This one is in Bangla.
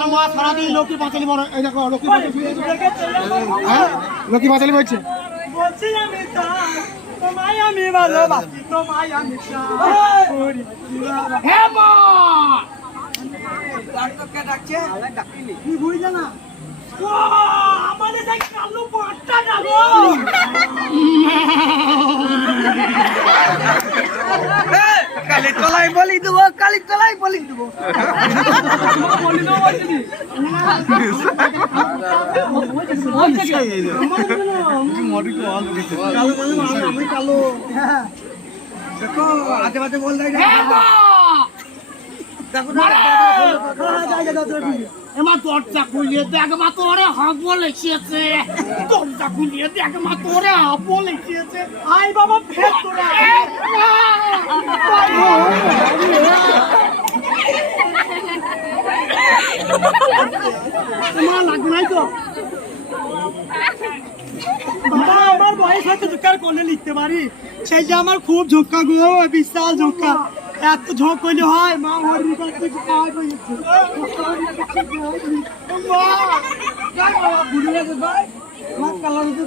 সারাদিন লক্ষ্মী পাঁচালি বড় এই দেখো লক্ষ্মী হ্যাঁ লক্ষ্মী পাঁচালি বলছে বলছি আমি তোমায় আমি ভালোবাসি তোমায় আমি হে মা কি বুঝলে না আমাদের যাই কালু বড়টা যাবো কালি তলাই বলি দেবো কালি তলাই বলি দেবো দেখো আজে বাজে বল দেয় এমা দরজা খুলিয়ে দেখ মা তোরে হব লেখিয়েছে দরজা খুলিয়ে দেখ মা তোরে হব লেখিয়েছে আই বাবা ফের তোরা মা লাগবে নাই তো বাবা আমার বয়স হয়তো ঝোঁকার কোলে লিখতে পারি সেইটা আমার খুব ঝোঁকা গো বিশাল ঝোঁকা এত ঝোঁক করলে হয় মা হরি করতে খাওয়াই বলেছে মা ভুলে গেছে ভাই মা কালার দিতে